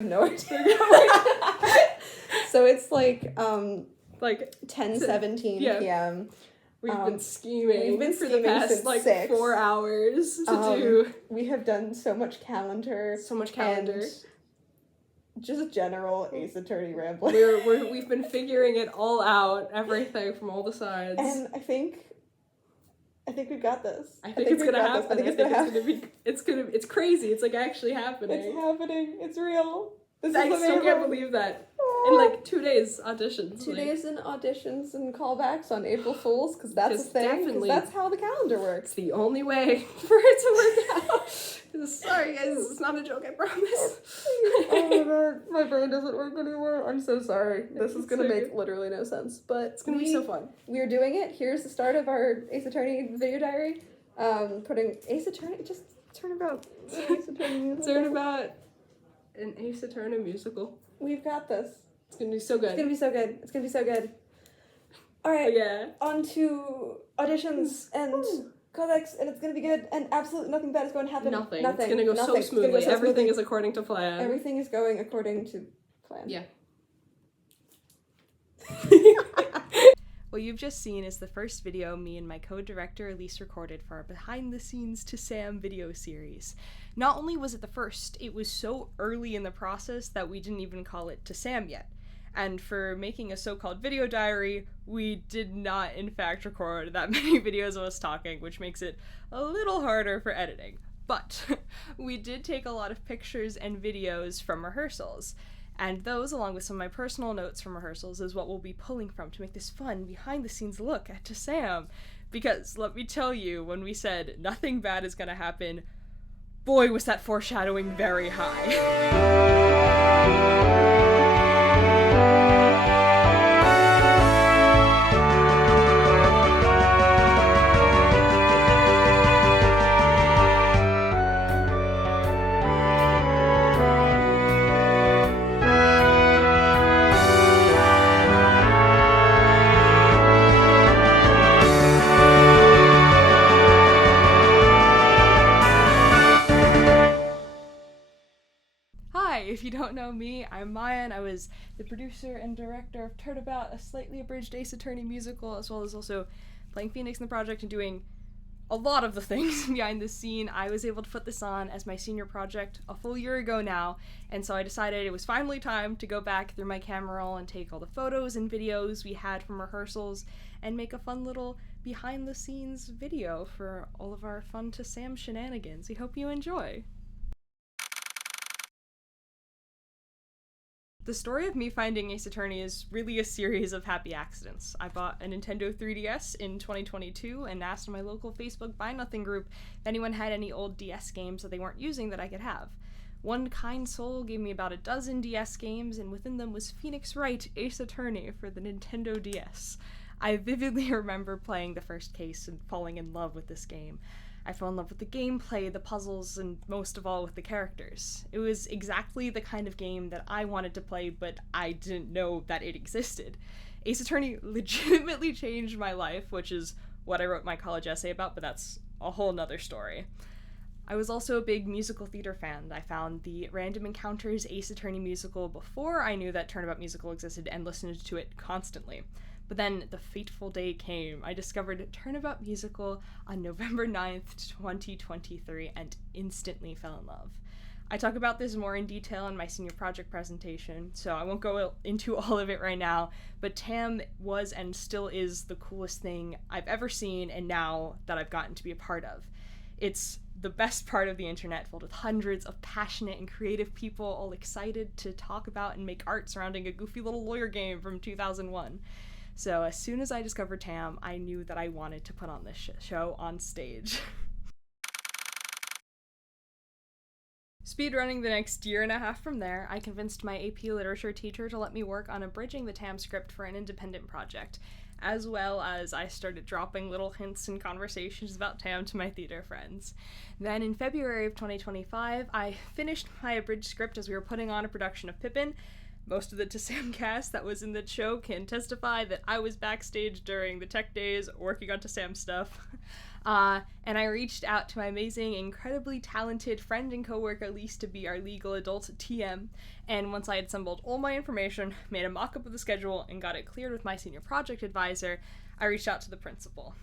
No idea. So it's like 10:17 p.m. We've been scheming for the past since 6. 4 hours to do. We have done so much calendar. And just general Ace Attorney rambling. We've been figuring it all out, everything from all the sides. And I think we've got this. I think it's gonna happen. I think it's gonna be. It's crazy. It's like actually happening. It's happening. It's real. I still can't believe that. In like 2 days auditions. 2 days in auditions and callbacks on April Fools, because that's a thing. Because that's how the calendar works. It's the only way for it to work out. Sorry guys, this is not a joke, I promise. Oh my god, my brain doesn't work anymore. I'm so sorry. This is gonna make literally no sense, but it's gonna be so fun. We're doing it. Here's the start of our Ace Attorney video diary. Putting Ace Attorney, just Turnabout. Ace Attorney musical. Turnabout an Ace Attorney musical. We've got this. It's gonna be so good. It's gonna be so good. It's gonna be so good. Alright, on to auditions and callbacks, and it's gonna be good, and absolutely nothing bad is going to happen. Nothing. It's gonna go so smoothly. Everything is according to plan. Everything is going according to plan. Yeah. What you've just seen is the first video me and my co-director Elise recorded for our behind-the-scenes TASAAAM video series. Not only was it the first, it was so early in the process that we didn't even call it TASAAAM yet. And for making a so-called video diary, we did not in fact record that many videos of us talking, which makes it a little harder for editing. But we did take a lot of pictures and videos from rehearsals. And those, along with some of my personal notes from rehearsals, is what we'll be pulling from to make this fun, behind-the-scenes look at TASAAAM. Because, let me tell you, when we said nothing bad is gonna happen, boy was that foreshadowing very high. If you don't know me, I'm Maya, and I was the producer and director of Turnabout, a slightly abridged Ace Attorney musical, as well as also playing Phoenix in the project and doing a lot of the things behind the scene. I was able to put this on as my senior project a full year ago now, and so I decided it was finally time to go back through my camera roll and take all the photos and videos we had from rehearsals and make a fun little behind-the-scenes video for all of our fun TASAAAM shenanigans. We hope you enjoy. The story of me finding Ace Attorney is really a series of happy accidents. I bought a Nintendo 3DS in 2022 and asked my local Facebook Buy Nothing group if anyone had any old DS games that they weren't using that I could have. One kind soul gave me about a dozen DS games, and within them was Phoenix Wright Ace Attorney for the Nintendo DS. I vividly remember playing the first case and falling in love with this game. I fell in love with the gameplay, the puzzles, and most of all with the characters. It was exactly the kind of game that I wanted to play, but I didn't know that it existed. Ace Attorney legitimately changed my life, which is what I wrote my college essay about, but that's a whole nother story. I was also a big musical theater fan. I found the Random Encounters Ace Attorney musical before I knew that Turnabout Musical existed and listened to it constantly. But then the fateful day came. I discovered Turnabout Musical on November 9th, 2023, and instantly fell in love. I talk about this more in detail in my senior project presentation, so I won't go into all of it right now, but TAM was and still is the coolest thing I've ever seen and now that I've gotten to be a part of. It's the best part of the internet, filled with hundreds of passionate and creative people all excited to talk about and make art surrounding a goofy little lawyer game from 2001. So as soon as I discovered TAM, I knew that I wanted to put on this show on stage. Speedrunning the next year and a half from there, I convinced my AP literature teacher to let me work on abridging the TAM script for an independent project, as well as I started dropping little hints and conversations about TAM to my theater friends. Then in February of 2025, I finished my abridged script as we were putting on a production of Pippin. Most of the TASAAAM cast that was in the show can testify that I was backstage during the tech days working on TASAAAM stuff. And I reached out to my amazing, incredibly talented friend and coworker Elise to be our legal adult TM. And once I had assembled all my information, made a mock-up of the schedule, and got it cleared with my senior project advisor, I reached out to the principal.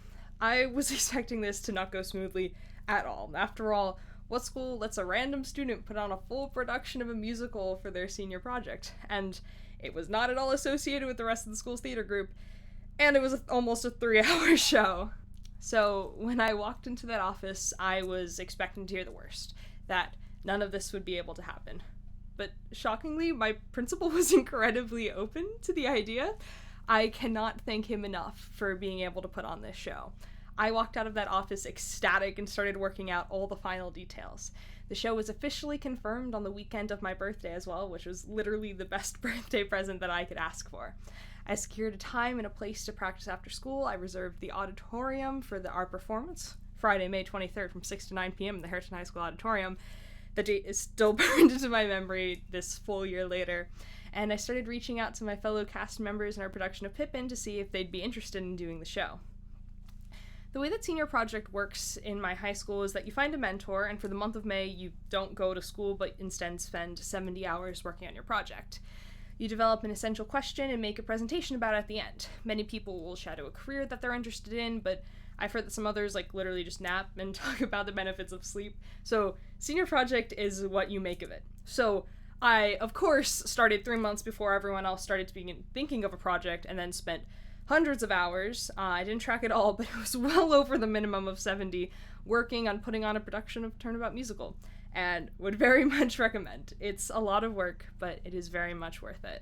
I was expecting this to not go smoothly at all. After all, what school lets a random student put on a full production of a musical for their senior project? And it was not at all associated with the rest of the school's theater group, and it was almost a 3-hour show. So when I walked into that office, I was expecting to hear the worst, that none of this would be able to happen. But shockingly, my principal was incredibly open to the idea. I cannot thank him enough for being able to put on this show. I walked out of that office ecstatic and started working out all the final details. The show was officially confirmed on the weekend of my birthday as well, which was literally the best birthday present that I could ask for. I secured a time and a place to practice after school. I reserved the auditorium for our performance, Friday, May 23rd from 6 to 9 p.m. in the Harriton High School auditorium. The date is still burned into my memory this full year later. And I started reaching out to my fellow cast members in our production of Pippin to see if they'd be interested in doing the show. The way that senior project works in my high school is that you find a mentor, and for the month of May, you don't go to school, but instead spend 70 hours working on your project. You develop an essential question and make a presentation about it at the end. Many people will shadow a career that they're interested in, but I've heard that some others literally just nap and talk about the benefits of sleep. So senior project is what you make of it. So I, of course, started 3 months before everyone else started thinking of a project, and then spent hundreds of hours. I didn't track it all, but it was well over the minimum of 70, working on putting on a production of Turnabout Musical, and would very much recommend. It's a lot of work, but it is very much worth it.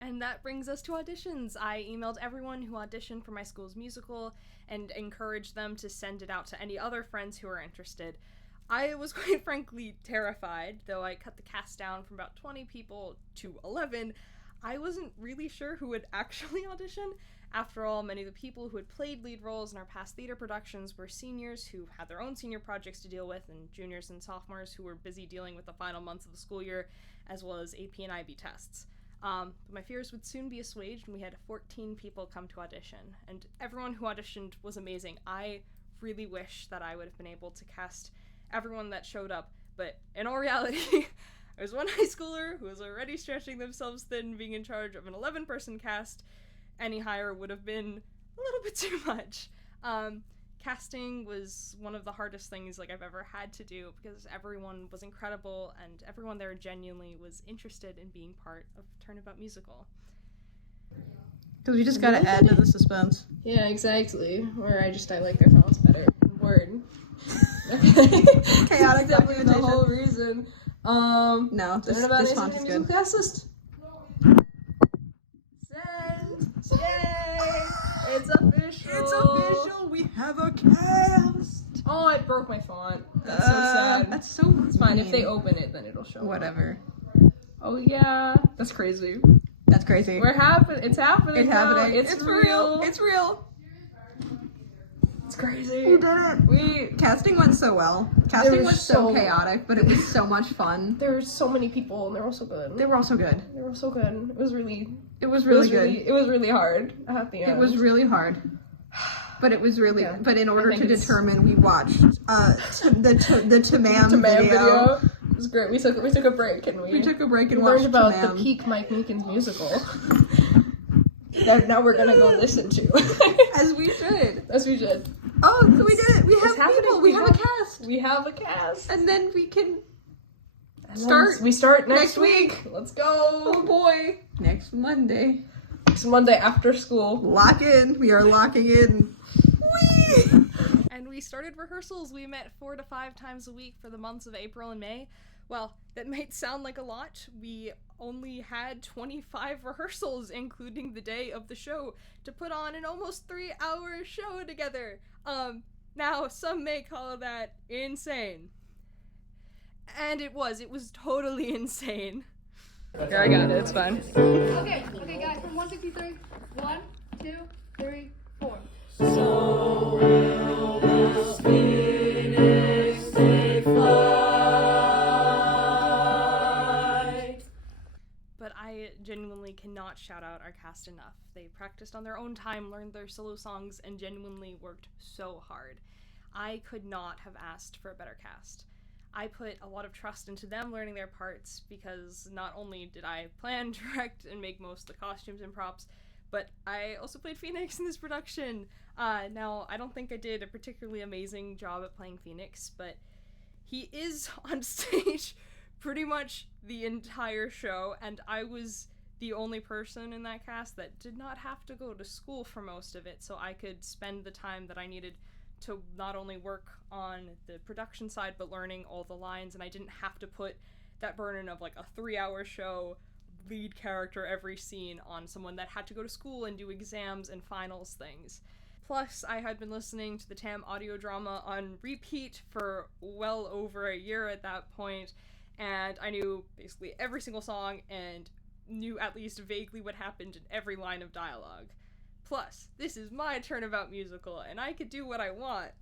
And that brings us to auditions. I emailed everyone who auditioned for my school's musical and encouraged them to send it out to any other friends who are interested. I was quite frankly terrified, though I cut the cast down from about 20 people to 11. I wasn't really sure who would actually audition. After all, many of the people who had played lead roles in our past theater productions were seniors who had their own senior projects to deal with, and juniors and sophomores who were busy dealing with the final months of the school year, as well as AP and IB tests. But my fears would soon be assuaged when we had 14 people come to audition, and everyone who auditioned was amazing. I really wish that I would have been able to cast everyone that showed up, but in all reality, I was one high schooler who was already stretching themselves thin, being in charge of an 11-person cast. Any higher would have been a little bit too much. Casting was one of the hardest things I've ever had to do, because everyone was incredible and everyone there genuinely was interested in being part of Turnabout Musical. Because we just gotta add to the suspense. Yeah, exactly. Or I like their fonts better. Word. Chaotic Definitely the documentation. whole reason. No, this font is good. Cast list. Send! Yay! It's official! It's official! We have a cast! Oh, I broke my font. That's so sad. That's so It's fine. If they open it, then it'll show Whatever. up. Oh, yeah. That's crazy. That's crazy. It's happening. It's now. happening. It's real. It's real. It's crazy. We did it. Casting went so well. Casting was so chaotic, but it was so much fun. There were so many people, and they're all so good. They were all so good. They were so good. It was really good. It was really hard at the end. It was really hard. But it was really, Yeah. but in order I to think it's- determine, we watched the TASAAAM TASAAAM video. It was great. We took a break, and We took a break and we watched learned about TASAAAM. the peak Mike Meekins musical. that now we're gonna go listen to. As we should. As we should. Oh, so we did it. We have happening. people. We have a cast. We have a cast. And then we can And start then we start next next week. Let's go. Oh boy. Next Monday. It's Monday after school. Lock in. We are locking in. Whee! And we started rehearsals. We met 4 to 5 times a week for the months of April and May. Well, that might sound like a lot. We only had 25 rehearsals, including the day of the show, to put on an almost 3-hour show together. Now some may call that insane. And it was totally insane. Here, I got it, it's fine. Okay, guys, from 163. 1, 2, 3, 4. So will the phoenix take flight. But I genuinely cannot shout out our cast enough. They practiced on their own time, learned their solo songs, and genuinely worked so hard. I could not have asked for a better cast. I put a lot of trust into them learning their parts because not only did I plan, direct, and make most of the costumes and props, but I also played Phoenix in this production. Now, I don't think I did a particularly amazing job at playing Phoenix, but he is on stage pretty much the entire show, and I was the only person in that cast that did not have to go to school for most of it, so I could spend the time that I needed to not only work on the production side, but learning all the lines, and I didn't have to put that burden of like a 3-hour show, lead character every scene on someone that had to go to school and do exams and finals things. Plus, I had been listening to the TASAAAM audio drama on repeat for well over a year at that point, and I knew basically every single song and knew at least vaguely what happened in every line of dialogue. Plus, this is my Turnabout musical, and I could do what I want.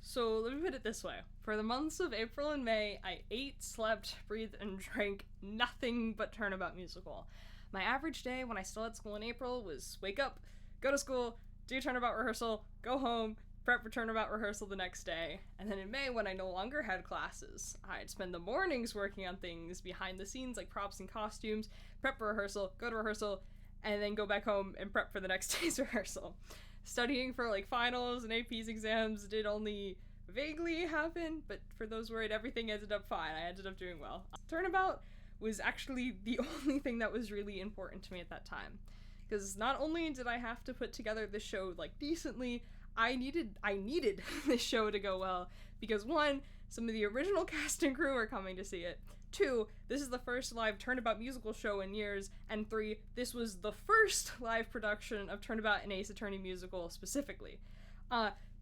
So let me put it this way. For the months of April and May, I ate, slept, breathed, and drank nothing but Turnabout musical. My average day when I still had school in April was wake up, go to school, do Turnabout rehearsal, go home, prep for Turnabout rehearsal the next day, and then in May, when I no longer had classes, I'd spend the mornings working on things behind the scenes like props and costumes, prep for rehearsal, go to rehearsal, and then go back home and prep for the next day's rehearsal. Studying for like finals and APs exams did only vaguely happen, but for those worried, everything ended up fine. I ended up doing well. Turnabout was actually the only thing that was really important to me at that time, because not only did I have to put together this show like decently, I needed this show to go well, because 1, some of the original cast and crew are coming to see it. 2, this is the first live Turnabout musical show in years, and 3, this was the first live production of Turnabout and Ace Attorney musical specifically.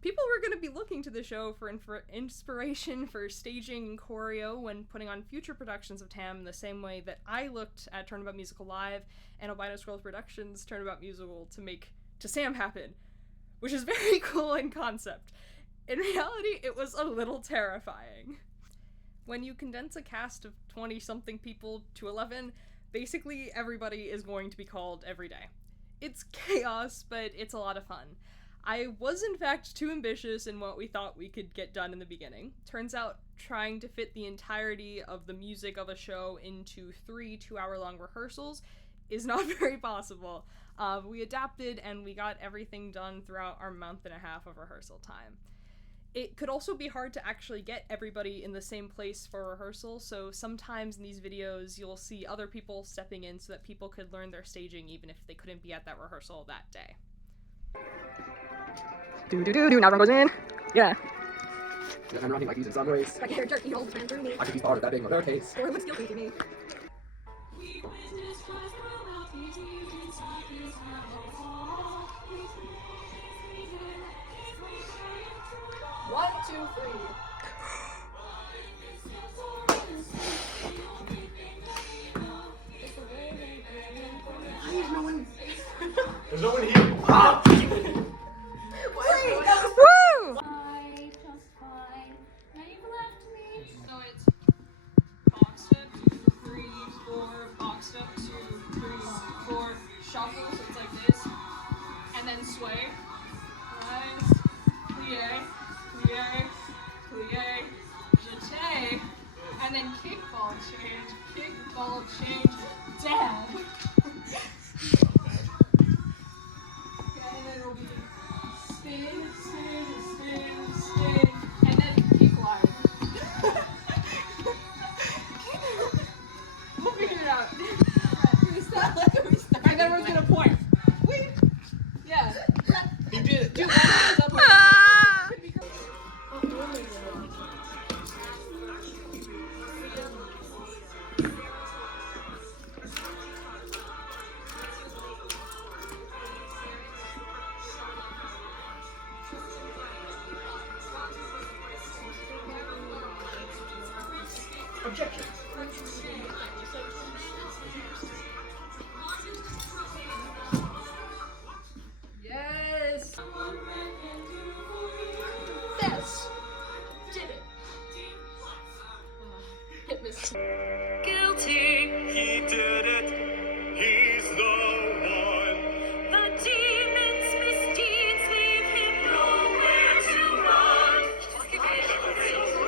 People were going to be looking to the show for inspiration for staging and choreo when putting on future productions of TASAAAM in the same way that I looked at Turnabout Musical Live and Albino Scrolls Productions' Turnabout Musical to make TASAAAM happen, which is very cool in concept. In reality, it was a little terrifying. When you condense a cast of 20-something people to 11, basically everybody is going to be called every day. It's chaos, but it's a lot of fun. I was in fact too ambitious in what we thought we could get done in the beginning. Turns out trying to fit the entirety of the music of a show into 3 2-hour-long rehearsals is not very possible. We adapted and we got everything done throughout our month and a half of rehearsal time. It could also be hard to actually get everybody in the same place for rehearsal, so sometimes in these videos you'll see other people stepping in so that people could learn their staging even if they couldn't be at that rehearsal that day. Now everyone goes in. Yeah. Yeah, I'm rocking like these in some ways. Like hair jerky holds man through me. I could be thought of that being a better case. Or it looks guilty to me. One, two, three. There's no one here. I just fine. Now you've left me. So it's box step 3, 4, box step 2, 3, 4, shuffle, so it's like this, and then sway. Rise, plie, plie, plie, jeté, and then kickball change, down. And then it'll be spin, and then kick line. We'll figure it out. And then we're gonna point. Wait. Yeah. You did it. Do one hands up. Objection. Yes. Guilty. He did it. He's the one. The demon's misdeeds leave him nowhere to run.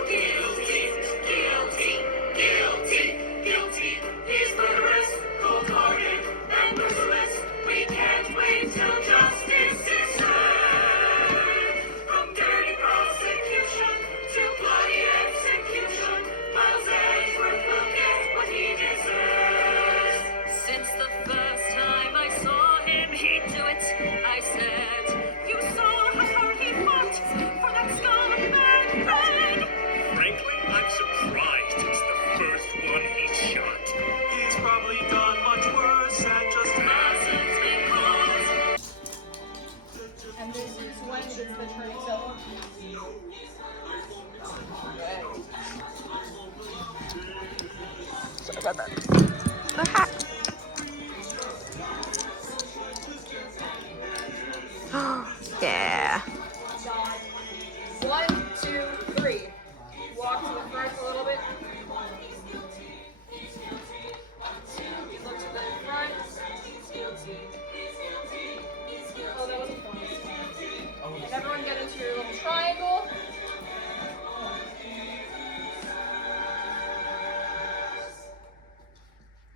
Guilty, guilty, guilty, guilty. He's murderous, cold-hearted, and merciless. We can't wait till justice is served. From dirty prosecution to bloody execution, Miles Edgeworth will get what he deserves. Since the first time I saw him, he'd do it. I said, you saw how hard he fought for that scumbag friend. Frankly, I'm surprised it's the first one he shot. He's probably done much worse and just hasn't been caught. And this is when it's the turning zone. Sorry about that. Yeah. 1, 2, 3. Walk to the front a little bit. Look to the front. Oh, that was a point. And everyone get into your little triangle.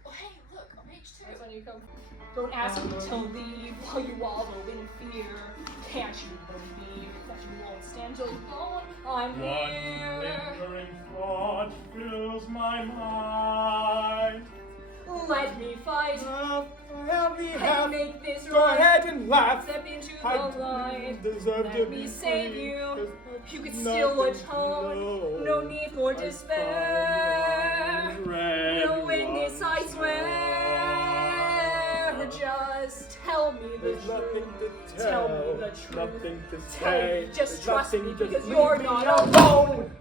Oh, hey, look, on page 2. That's when you come. Don't ask me to leave while you wallow in fear. Can't you believe that you won't stand alone? I'm here. Lingering thought fills my mind. Let me fight Help me, and make this Go right. ahead and laugh. Step into I the light. deserve to Let be me save free. you. There's You can still nothing atone. to No need for despair. Red No witness, I one. swear. Just tell me the There's nothing truth. to Tell tell. me the truth. Nothing to Tell me. say. Just There's trust me nothing, because just you're leave me not alone.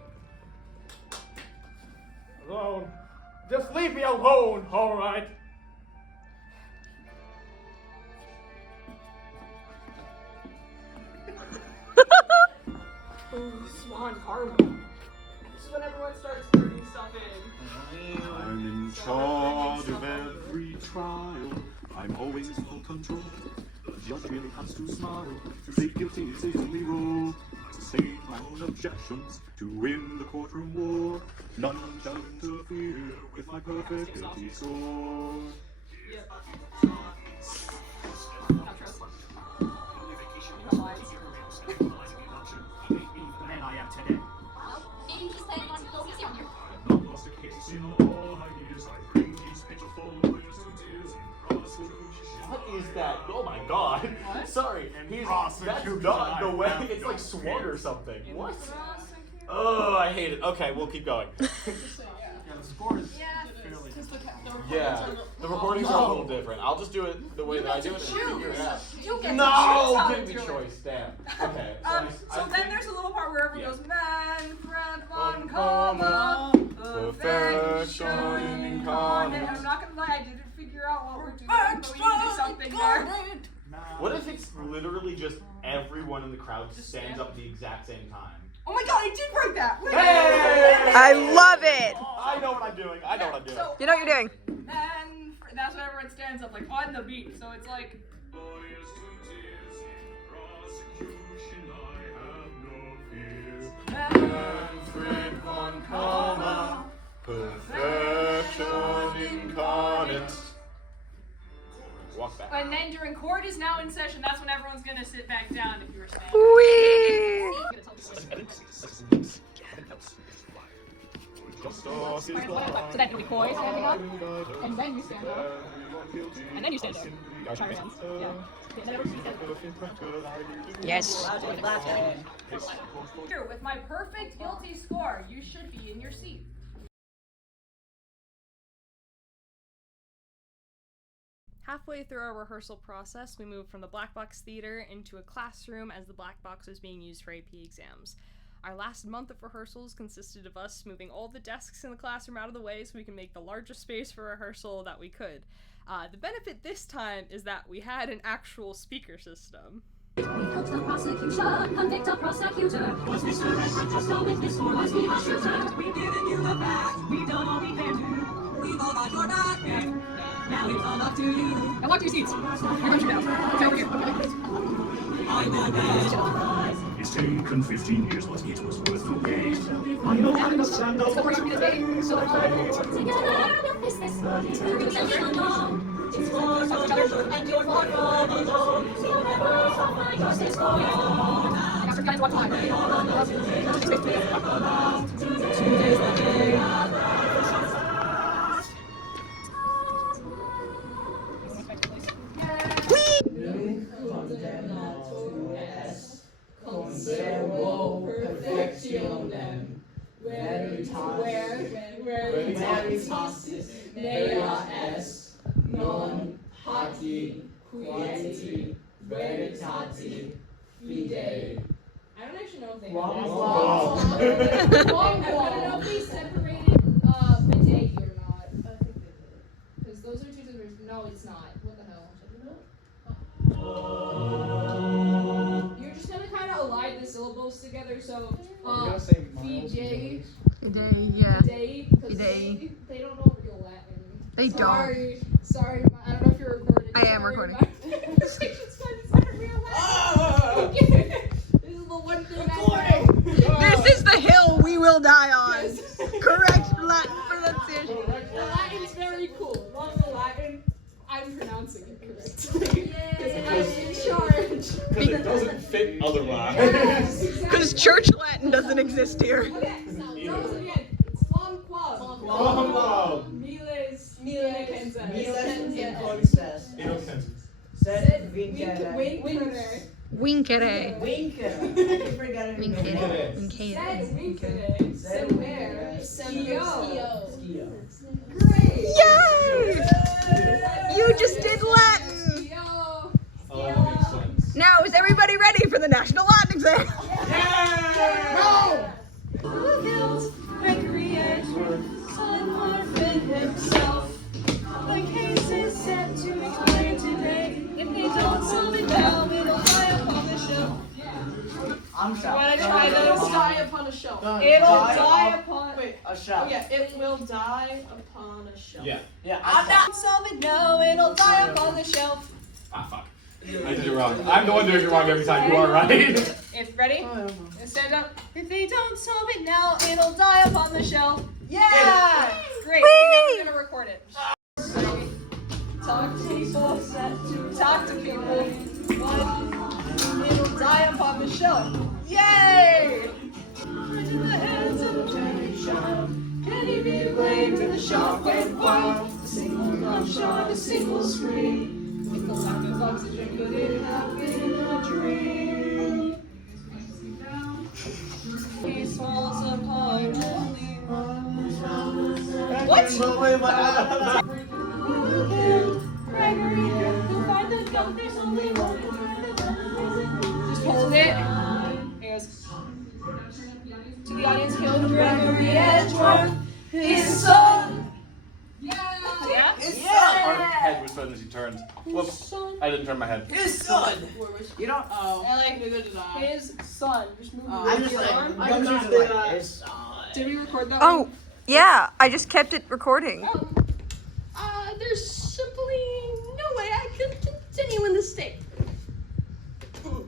Alone. Just leave me alone, all right? Ooh, Swan Karma. This is when everyone starts turning stuff in. I'm in charge of every trial. I'm always in full control. The judge really has to smile. To say guilty is a holy role. To state my own objections. To win the courtroom war. None shall interfere with my perfect guilty score. And I am today. Maybe he's planning on focusing on your. Not lost a case in all my years. I bring these pitiful lawyers to tears in prosecution. What is that? Oh my god. Sorry, that's not the way. It's like swung or something. What? Oh, I hate it. Okay, we'll keep going. Yeah, the score is fairly Yeah, the recordings are a little different. I'll just do it the way that I do it and figure it out. You get No, to choose how to give me do it. choice. Damn. Okay. So then there's a little part where everyone goes, man, friend, one, One comma, comma, perfection perfection incarnate. And I'm not gonna lie, I didn't figure out what we're doing, but we need to do something there. What if it's literally just everyone in the crowd stands up at the exact same time? Oh my god, I did write that! Wait. I love it. I know what I'm doing. I know what I'm doing. So, You know what you're doing. and that's when everyone stands up, like, on the beat. So it's like, lawyers to tears in prosecution. I have no fear. Manfred von Karma, perfection incarnate. Walk back. and then during court is now in session, that's when everyone's gonna sit back down if you were standing. Whee! So then you poise standing up, and then you stand up, and then you stand up. Try your hands. Yeah. And then everyone stand up. Yes. Here, with my perfect guilty score, you should be in your seat. Halfway through our rehearsal process, we moved from the black box theater into a classroom as the black box was being used for AP exams. Our last month of rehearsals consisted of us moving all the desks in the classroom out of the way so we can make the largest space for rehearsal that we could. The benefit this time is that we had an actual speaker system. Convict the prosecution, convict a prosecutor. Was Mr. Edward just a witness or was he a shooter? We've given you the facts, we've done all we can. Now walk to your seats. Here comes your now. Okay, over here. It's taken 15 years, but it was worth the wait. I know I'm a sandal. After guys, walk behind. Conservo perfectionem veritatis mea est non hati quieti veritati fidei. I don't actually know if they Wow. I don't know if they separated fidei or not. I think they did. Because those are two different. No, it's not. What the hell? You're just gonna kind of align the syllables together. So, fidei. Yeah. Fidei. Because Fidei. they don't know real Latin. They Sorry. Sorry. I don't know if you're recording. I am recording. It's not real Latin. Okay. This is the one thing I know. This is the hill we will die on. Correct Latin pronunciation. The Latin's very cool. Love the Latin. I'm pronouncing it correctly. Because I'm in charge. Because it doesn't fit otherwise. Yes, exactly. Because church Latin doesn't exist here. Okay, so that was again. Slum Quab. Slum Quab. Miles. Sed Winkere. Winkere. Winkere. Winkere. Somewhere. Skio. Great. Yay! You just did Latin. Yo. Oh, that makes sense. Now is everybody ready for the national Latin exam? Yeah! Built Gregory Edgeworth, son Marvin himself. The case is set to expire today. If they don't solve it now, it'll die upon the shelf. I'm sorry. Wanna try this? It'll die upon a shelf. It'll die upon. Wait. A shelf. Yeah, it will die upon a shelf. Yeah. Yeah. I'm not solve it now. It'll die upon the shelf. Ah, fuck. I did it wrong. I'm the one doing it wrong every time. You are right. If ready? Stand up. If they don't solve it now, it'll die upon the shelf. Yeah! Great. I'm gonna record it. Talk to people, talk to people. One, it'll die upon the shelf. Yay! In the hands of a tiny child, can he be blamed if the shark went wild? A single gunshot, a single scream. With the lack of oxygen, could it have been a dream? He falls apart only what? Gregory, to find the gun, there's only one. Just hold it. He goes. To the audience, killed Gregory Edgeworth, his son. Yeah. His Our head was red as he turned. Whoops. I didn't turn my head. His son. You don't. I like neither did I. His son. Just move I'm just like. arm. His son. Did we record that Oh, one? yeah. I just kept it recording. There's simply no way I could continue in this state. How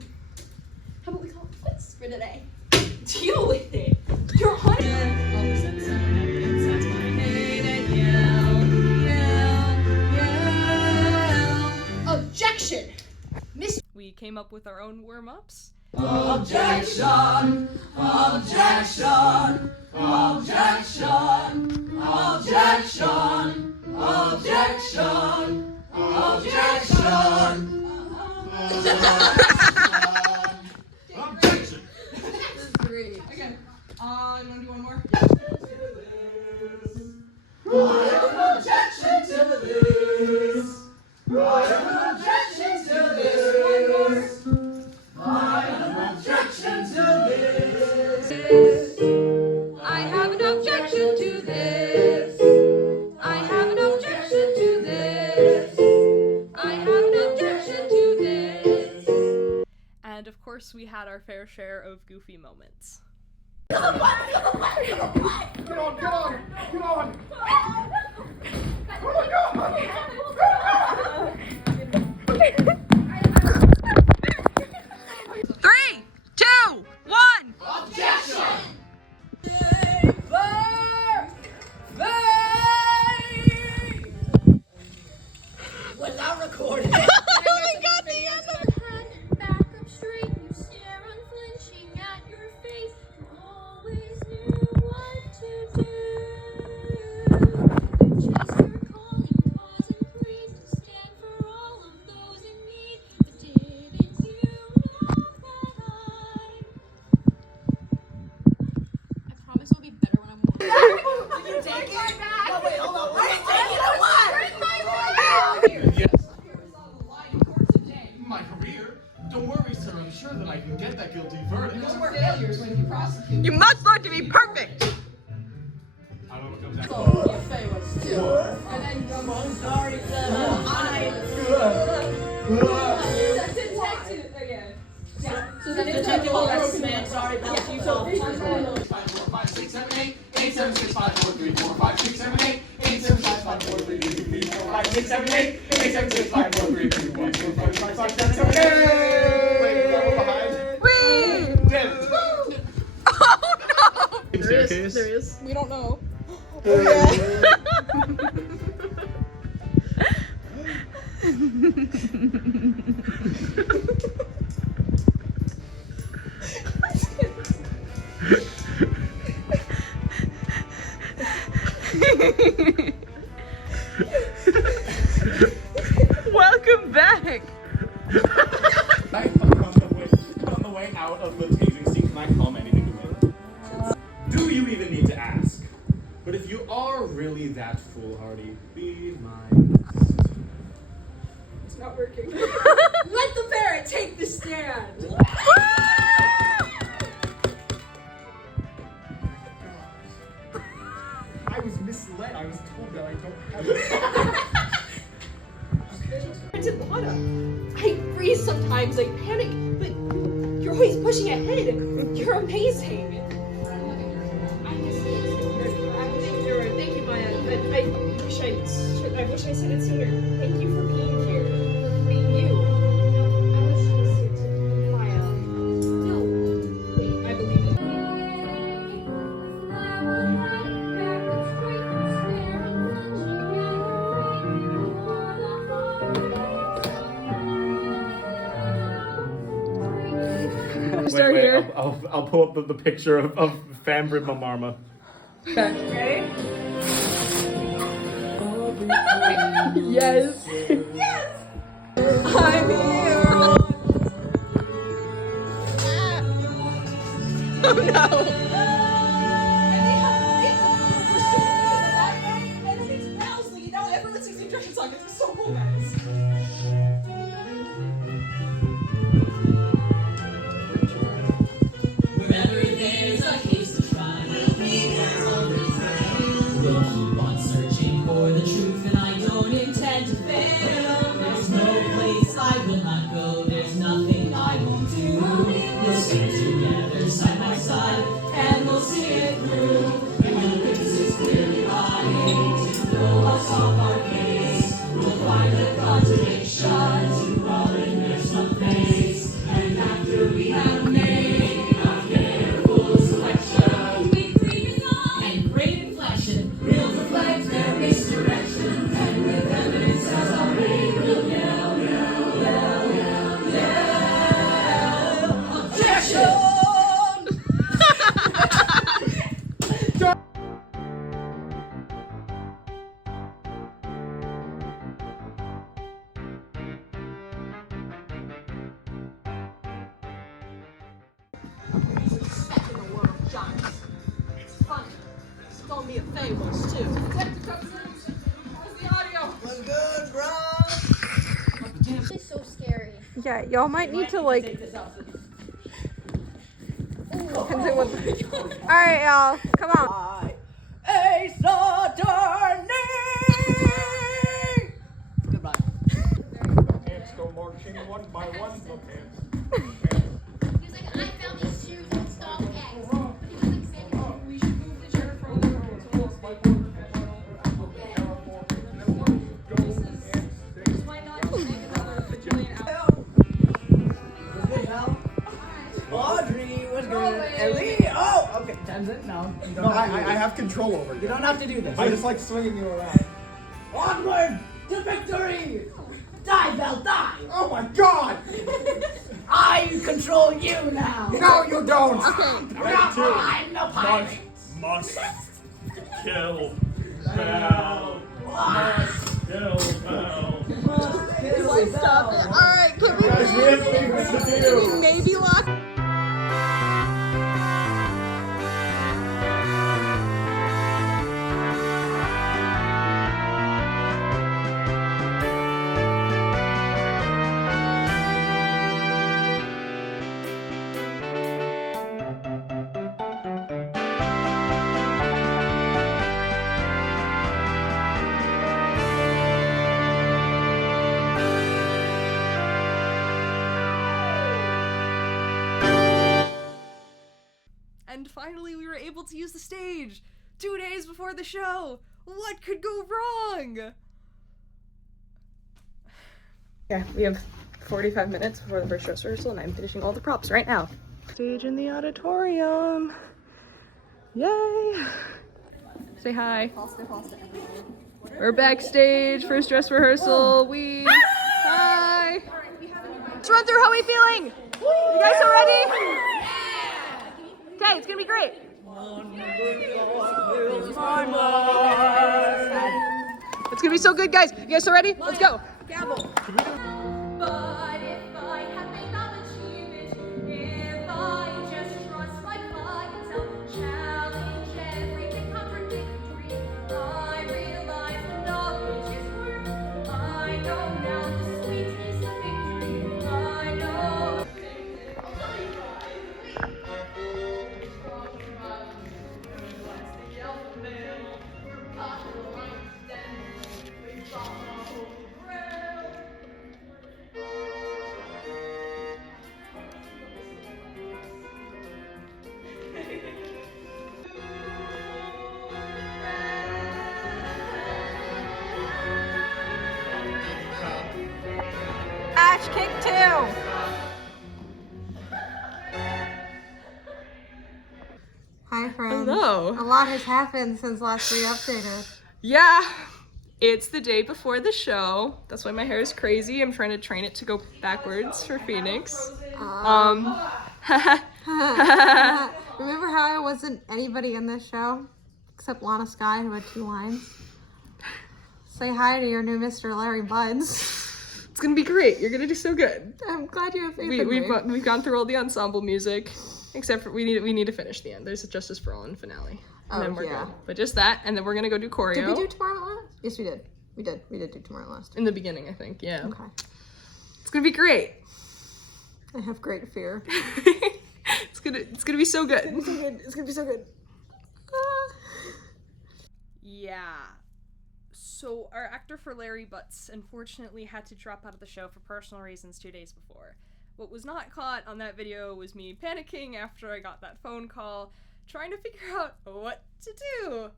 about we call it quits for today? Deal with it. You're Objection! We came up with our own warm-ups. Objection! Objection! Objection! Objection! Objection! Objection! Objection! This is great. Again. You wanna do one more? I have an objection to this. I have an objection to this. I have an objection to this. I have an objection to this. I have an objection to this. I have an objection to this. And of course, we had our fair share of goofy moments. Get on! Get on! Get on! sorry, So then detective will arrest man. Sorry, Belle, you fell. 5, 6, 7, 8, 8, 7, 6, 5, 4, 3, 4, 5, 6, 7, 8, 8, 7, 5, 5, 4, 3, 2, 3, 4, 5, 6, 7, 8, 8, 7, 6, 5, 4, 3, 2, 1, 4, 5, 5, 6, 7, 8. Wait, we're behind. Whee! Win. Oh no! Staircase. There is. We don't know. Welcome back! On the way out of the tasing scene, can I calm anything to win? Do you even need to ask? But if you are really that foolhardy, be my guest. It's not working. Let the parrot take the stand. I was misled. I was told that I don't have I freeze sometimes, I panic, but you're always pushing ahead. You're amazing. Thank you, Maya. I wish I said it sooner. Thank you for being here, for being you. I wish you said it, Maya. No, wait, I believe it. Wait, I'll pull up the picture of Fambrid Mamarma. Ready? Yes. Yes! I'm here. Oh no. And then it's Bowsley, you know, everyone sings the introduction song. It's so cool, guys. Wherever there's a case to try, we'll be there all the time. We'll keep on searching for the truth, and I don't intend to fail. There's no place I will not go, there's nothing I won't do. We'll stand together side by side, and we'll see it through. And when the witness is clearly lying, to know I'll solve our case. We'll find the contradiction to all in there's some face. And after we have made a careful selection, we breathe on and great inflection, we'll deflect their misdirection, and with evidence as our aid, we'll yell, yell, yell, yell, yell. Objection! Respect in the world, Giants. It's funny. Don't be a famous too. Detective Cousins, how's the audio? What's good, bro? It's so scary. Yeah, y'all might need to like. Alright, y'all, come on. Ace attorney! Goodbye. Ants go marching one by one. Look, ants. He's like, I found these shoes and stop eggs. But he was like saying, we should move the chair from the room to the space. This might not make another bajillion hours. What's good, pal? Audrey, what's good? Ellie? Oh, okay. Time's it? No. No, I have control over You you. don't have to do this. I just like swinging you around. Onward to victory! Die, Belle, die! Oh my god! I control you now! No, you don't! You're not mine, no pirate! Must kill Bell. Must kill Bell. Stop it. Alright, can we Guys, we have things to do. maybe lock? and finally we were able to use the stage! 2 days before the show! What could go wrong? Yeah, we have 45 minutes before the first dress rehearsal and I'm finishing all the props right now. Stage in the auditorium. Yay! Say hi. We're backstage, first dress rehearsal. Hi! Let's run through how we feeling! You guys all ready? Okay, it's gonna be great. It's gonna be so good, guys. You guys all ready? Let's go. Gavel. But if I have made that achievement, if I just trust my clientele, challenge everything contradictory, I realize the knowledge is worth. I know now the sweetness of victory. I know. Ash kick 2. Hi friends. Hello. A lot has happened since last we updated. Yeah, it's the day before the show. That's why my hair is crazy. I'm trying to train it to go backwards for Phoenix. Remember how I wasn't anybody in this show? Except Lana Skye, who had 2 lines. Say hi to your new Mr. Larry Buds. It's gonna be great. You're gonna do so good. I'm glad you have faith in me. We've gone through all the ensemble music, except for we need to finish the end. There's a Justice for All in finale, and then we're good. But just that, and then we're gonna go do choreo. Did we do Tomorrowland? Yes, we did. We did do Tomorrowland. In the beginning, I think. Yeah. Okay. It's gonna be great. I have great fear. It's gonna be so good. It's gonna be so good. Yeah. So our actor for Larry Butts unfortunately had to drop out of the show for personal reasons 2 days before. What was not caught on that video was me panicking after I got that phone call, trying to figure out what to do.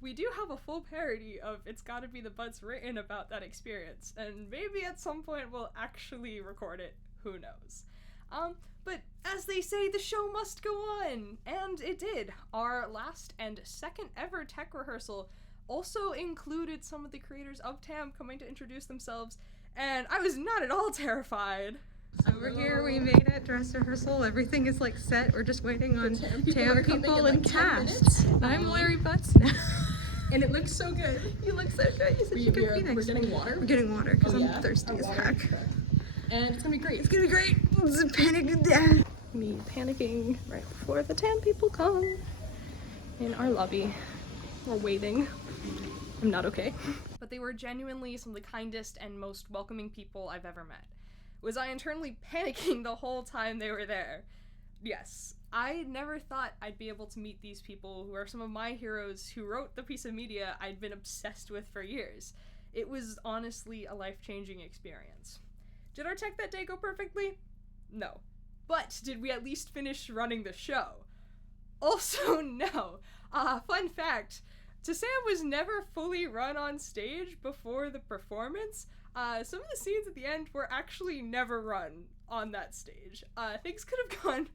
We do have a full parody of It's Gotta Be the Butts written about that experience, and maybe at some point we'll actually record it, who knows. But as they say, the show must go on, and it did. Our last and second ever tech rehearsal also included some of the creators of TAM coming to introduce themselves, and I was not at all terrified. Over here, we made it. Dress rehearsal. Everything is like set. We're just waiting on TAM people and cast. I'm Larry Butts now. And it looks so good. You look so good. You said you could Phoenix. We're getting water. We're getting water because I'm thirsty as heck. And it's gonna be great. It's gonna be great. It's a panic. Me panicking right before the TAM people come in our lobby. We're waiting. I'm not okay. But they were genuinely some of the kindest and most welcoming people I've ever met. Was I internally panicking the whole time they were there? Yes. I never thought I'd be able to meet these people who are some of my heroes who wrote the piece of media I'd been obsessed with for years. It was honestly a life-changing experience. Did our tech that day go perfectly? No. But did we at least finish running the show? Also, no. Fun fact, TASAAAM was never fully run on stage before the performance. Some of the scenes at the end were actually never run on that stage. Things could have gone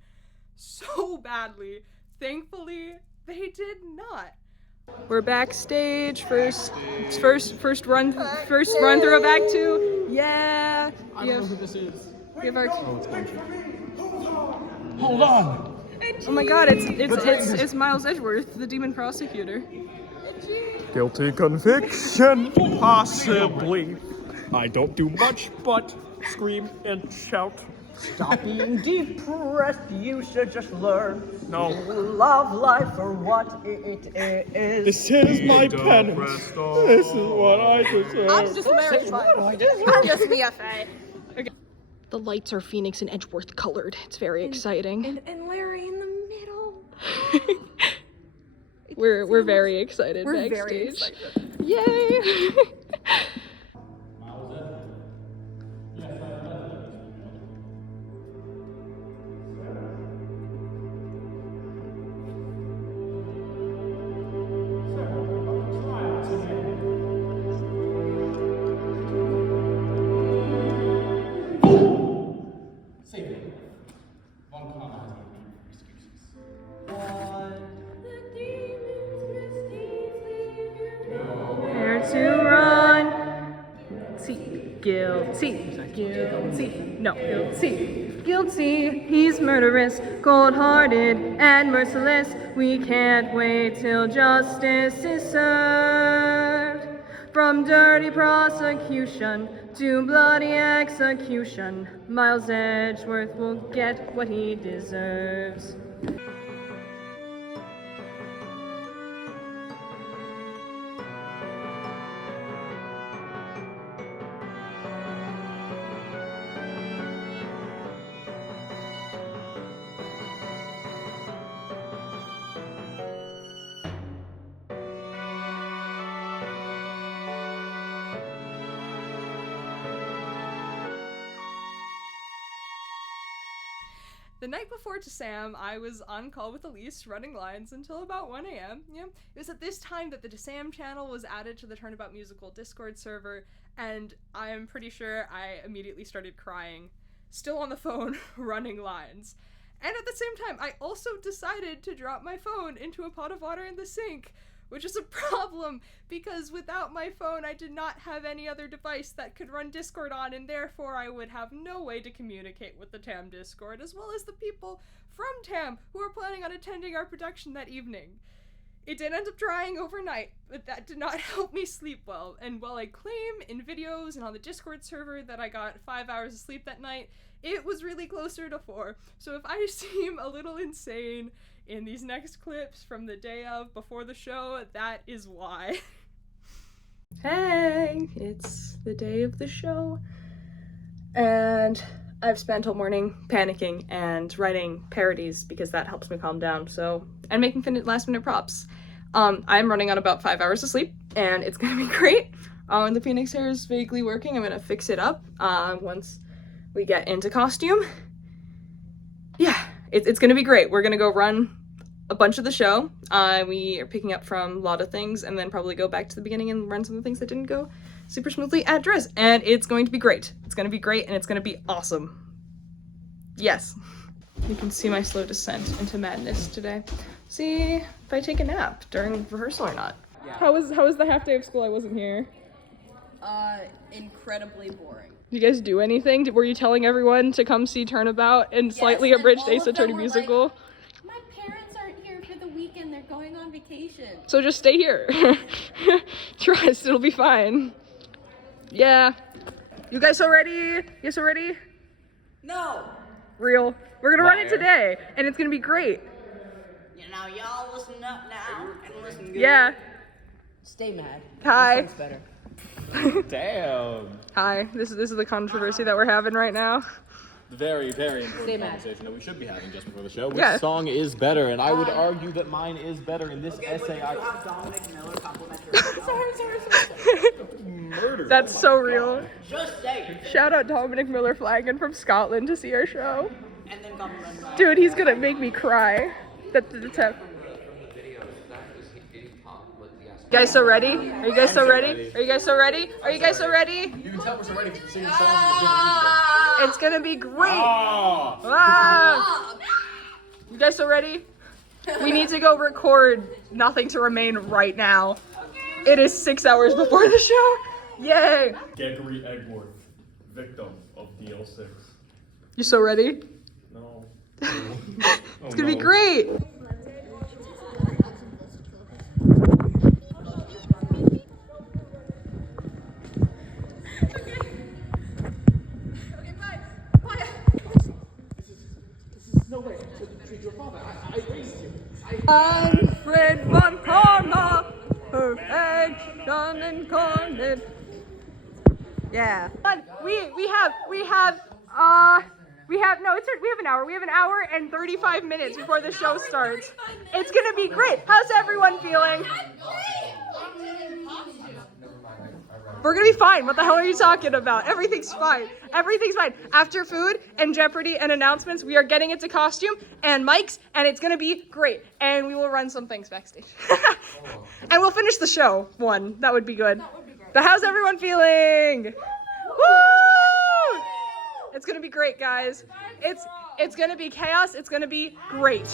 so badly. Thankfully, they did not. We're backstage. First run through of Act 2. Yeah. I don't know who this is. We have our. Hold on. Oh my God! It's Miles Edgeworth, the demon prosecutor. Guilty conviction, possibly. I don't do much but scream and shout. Stop being depressed, you should just learn. No. Love life for what it is. This is my penance. This is what I deserve. I'm just Larry Butts. I'm just BFA. Okay. The lights are Phoenix and Edgeworth colored. It's very exciting. And Larry in the middle. We're very excited backstage. Very excited. Yay! Guilty. Guilty. No, guilty. Guilty. He's murderous, cold-hearted, and merciless. We can't wait till justice is served. From dirty prosecution to bloody execution, Miles Edgeworth will get what he deserves. The night before TASAAAM, I was on call with Elise, running lines until about 1 a.m. Yeah, it was at this time that the TASAAAM channel was added to the Turnabout Musical Discord server, and I am pretty sure I immediately started crying, still on the phone, running lines. And at the same time, I also decided to drop my phone into a pot of water in the sink, which is a problem because without my phone, I did not have any other device that could run Discord on, and therefore I would have no way to communicate with the TAM Discord, as well as the people from TAM who were planning on attending our production that evening. It did end up drying overnight, but that did not help me sleep well, and while I claim in videos and on the Discord server that I got 5 hours of sleep that night, it was really closer to 4, so if I seem a little insane in these next clips from the day of before the show, that is why. Hey, it's the day of the show, and I've spent all morning panicking and writing parodies because that helps me calm down, so, and making last minute props. I'm running on about 5 hours of sleep, and it's gonna be great. The Phoenix hair is vaguely working. I'm gonna fix it up once we get into costume. Yeah, it's gonna be great. We're gonna go run a bunch of the show. We are picking up from a lot of things and then probably go back to the beginning and run some of the things that didn't go super smoothly at Driz. And it's going to be great. It's going to be great and it's going to be awesome. Yes. You can see my slow descent into madness today. See if I take a nap during rehearsal or not. Yeah. How was the half day of school I wasn't here? Incredibly boring. Did you guys do anything? Were you telling everyone to come see Turnabout and slightly abridged Ace Attorney Musical? Like, my parents aren't here for the weekend, they're going on vacation. So just stay here. Trust, it'll be fine. Yeah. You guys all ready? You guys all ready? No. Real. We're gonna run it today, and it's gonna be great. You know, y'all listen up now and listen good. Yeah. Stay mad. Hi. That better. Damn. Hi. This is the controversy that we're having right now. Very, very important conversation that we should be having just before the show. Yeah. Which song is better? And I would argue that mine is better in this essay. Have Dominic Miller compliment Murder. That's so real. Just say. Shout out Dominic Miller flying in from Scotland to see our show. And then compliment. Dude, he's gonna make me cry. That's You guys so ready? Are you guys so ready? Are you guys so ready? Are you guys so ready? You can tell we're so ready to sing songs. It's gonna be great. Oh. Ah. You guys so ready? We need to go record Nothing to Remain right now. It is 6 hours before the show. Yay! Gregory Egworth, victim of DL6. You so ready? No. It's gonna be great. Alfred von Parma, perfection incarnate. Yeah. We have an hour and 35 minutes before the show starts. It's gonna be great. How's everyone feeling? We're gonna be fine. What the hell are you talking about? Everything's fine. Everything's fine. After food and Jeopardy and announcements, we are getting into costume and mics, and it's gonna be great. And we will run some things backstage. And we'll finish the show. That would be good. But how's everyone feeling? Woo! It's gonna be great, guys. It's gonna be chaos. It's gonna be great.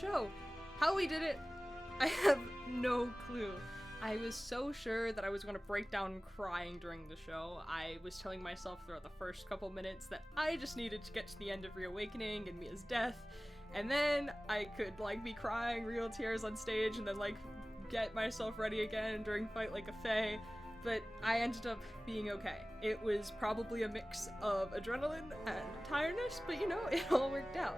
show. How we did it, I have no clue. I was so sure that I was going to break down crying during the show. I was telling myself throughout the first couple minutes that I just needed to get to the end of Reawakening and Mia's death, and then I could, like, be crying real tears on stage and then, like, get myself ready again during Fight Like a Fae, but I ended up being okay. It was probably a mix of adrenaline and tiredness, but you know, it all worked out.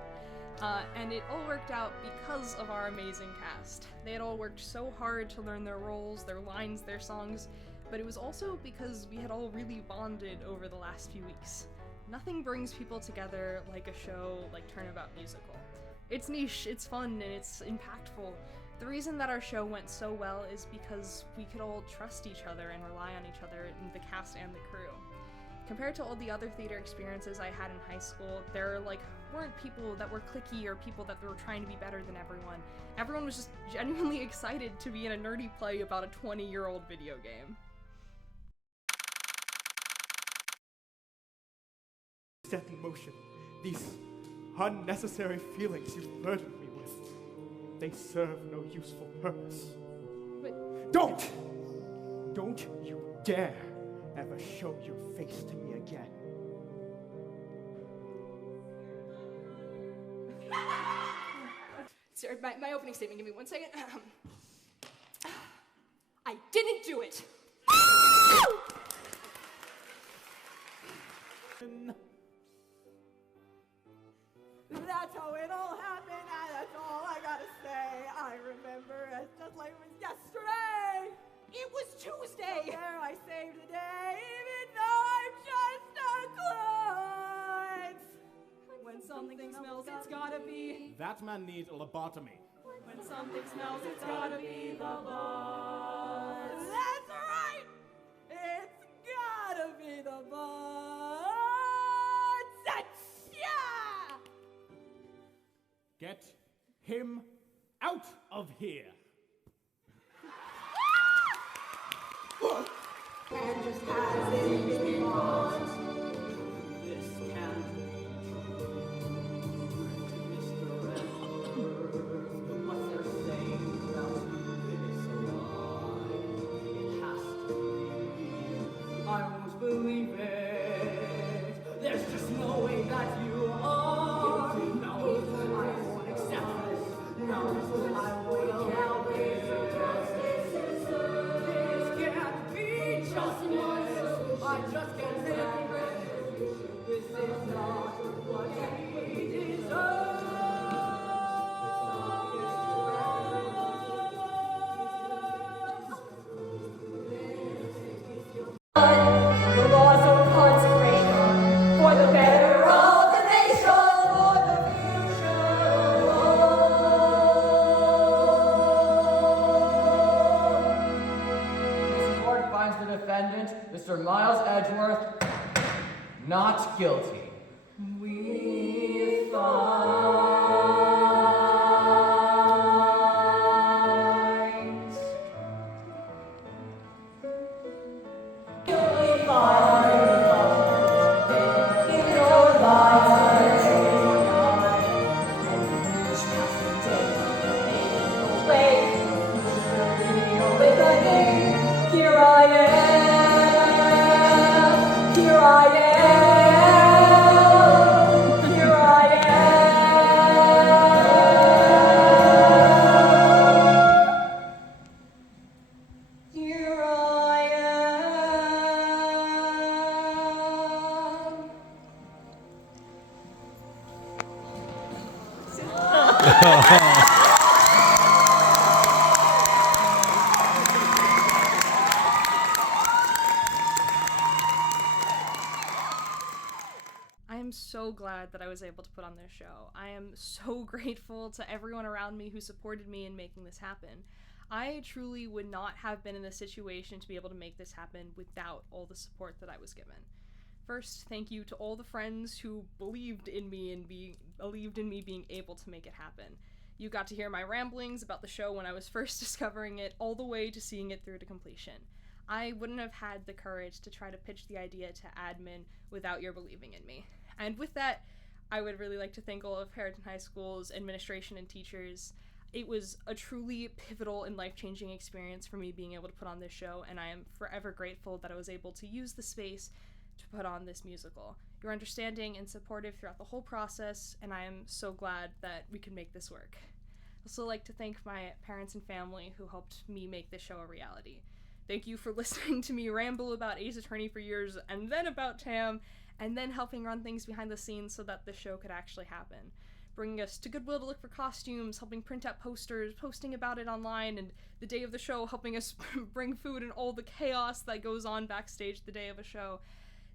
And it all worked out because of our amazing cast. They had all worked so hard to learn their roles, their lines, their songs, but it was also because we had all really bonded over the last few weeks. Nothing brings people together like a show like Turnabout Musical. It's niche, it's fun, and it's impactful. The reason that our show went so well is because we could all trust each other and rely on each other, in the cast and the crew. Compared to all the other theater experiences I had in high school, there weren't people that were cliquey or people that were trying to be better than everyone. Everyone was just genuinely excited to be in a nerdy play about a 20-year-old video game. Set in motion these unnecessary feelings you've burdened me with. They serve no useful purpose. But Don't you dare ever show your face to me again. Sir, my opening statement, give me 1 second. I didn't do it! That's how it all happened, and that's all I gotta say. I remember it just like it was yesterday. It was Tuesday! So there I saved the day, even though I'm just a klutz. When something smells, it's gotta be. That man needs a lobotomy. When something smells, it's gotta be the buzz. That's right! It's gotta be the buzz. Yeah! Get him out of here. And just as it been thought, This can't be true. Mr. Edward, what they're saying about you is a lie. It has to be. I won't believe it. There's just no way that you are. No, I won't accept this. No, I won't help it. This can't be justice. I just can't take it. This is not what we deserve. The laws of consecration for the better of the nation, for the future. This court finds the defendant, Mr. Miles Edgeworth, not guilty. We find in your lives which passing day way awakening. Here I am. Here I am. Here I am. Here I I am so glad that I was able to put on this show. I am so grateful to everyone around me who supported me in making this happen. I truly would not have been in this situation to be able to make this happen without all the support that I was given. First, thank you to all the friends who believed in me and believed in me being able to make it happen. You got to hear my ramblings about the show when I was first discovering it, all the way to seeing it through to completion. I wouldn't have had the courage to try to pitch the idea to admin without your believing in me. And with that, I would really like to thank all of Harriton High School's administration and teachers. It was a truly pivotal and life-changing experience for me being able to put on this show, and I am forever grateful that I was able to use the space to put on this musical. Your understanding and supportive throughout the whole process, and I am so glad that we could make this work. I'd also like to thank my parents and family who helped me make this show a reality. Thank you for listening to me ramble about Ace Attorney for years, and then about TAM, and then helping run things behind the scenes so that the show could actually happen. Bringing us to Goodwill to look for costumes, helping print out posters, posting about it online, and the day of the show helping us bring food and all the chaos that goes on backstage the day of a show,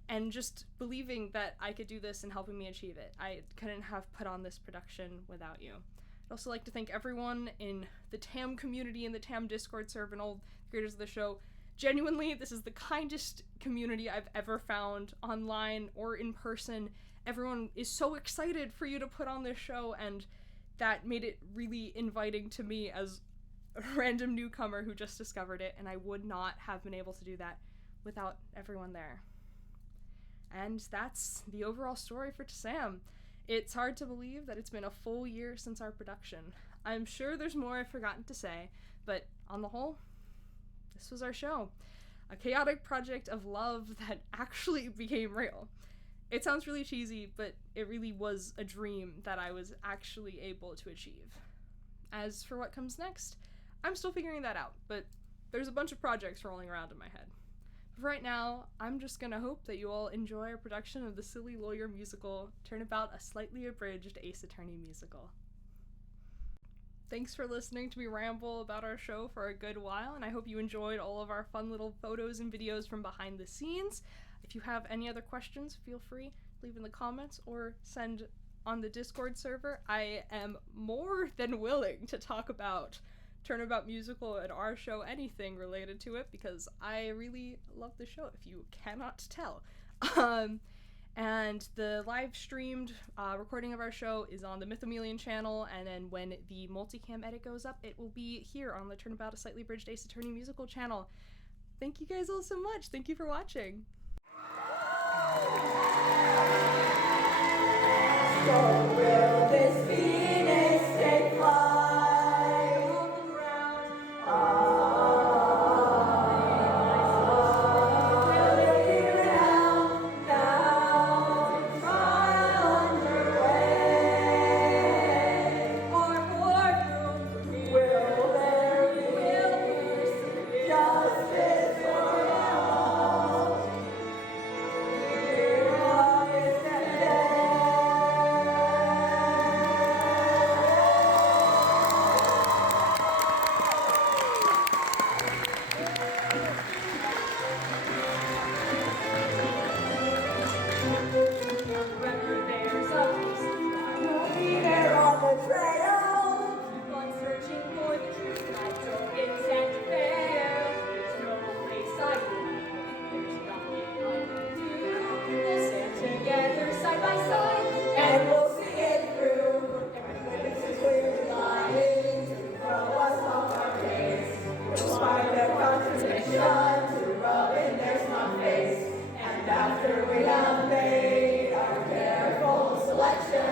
and just believing that I could do this and helping me achieve it. I couldn't have put on this production without you. I'd also like to thank everyone in the TAM community and the TAM Discord server and all the creators of the show. Genuinely, this is the kindest community I've ever found online or in person. Everyone is so excited for you to put on this show, and that made it really inviting to me as a random newcomer who just discovered it, and I would not have been able to do that without everyone there. And that's the overall story for TASAAAM. It's hard to believe that it's been a full year since our production. I'm sure there's more I've forgotten to say, but on the whole, this was our show. A chaotic project of love that actually became real. It sounds really cheesy, but it really was a dream that I was actually able to achieve. As for what comes next, I'm still figuring that out, but there's a bunch of projects rolling around in my head. For right now, I'm just gonna hope that you all enjoy our production of the silly lawyer musical, Turnabout, a slightly abridged Ace Attorney musical. Thanks for listening to me ramble about our show for a good while, and I hope you enjoyed all of our fun little photos and videos from behind the scenes. If you have any other questions, feel free to leave in the comments or send on the Discord server. I am more than willing to talk about Turnabout Musical and our show, anything related to it, because I really love the show, if you cannot tell. And the live streamed recording of our show is on the Mythomelian channel, and then when the multicam edit goes up, it will be here on the Turnabout, a slightly abridged Ace Attorney musical channel. Thank you guys all so much. Thank you for watching. So will this Phoenix take flight? After we have made our careful selection,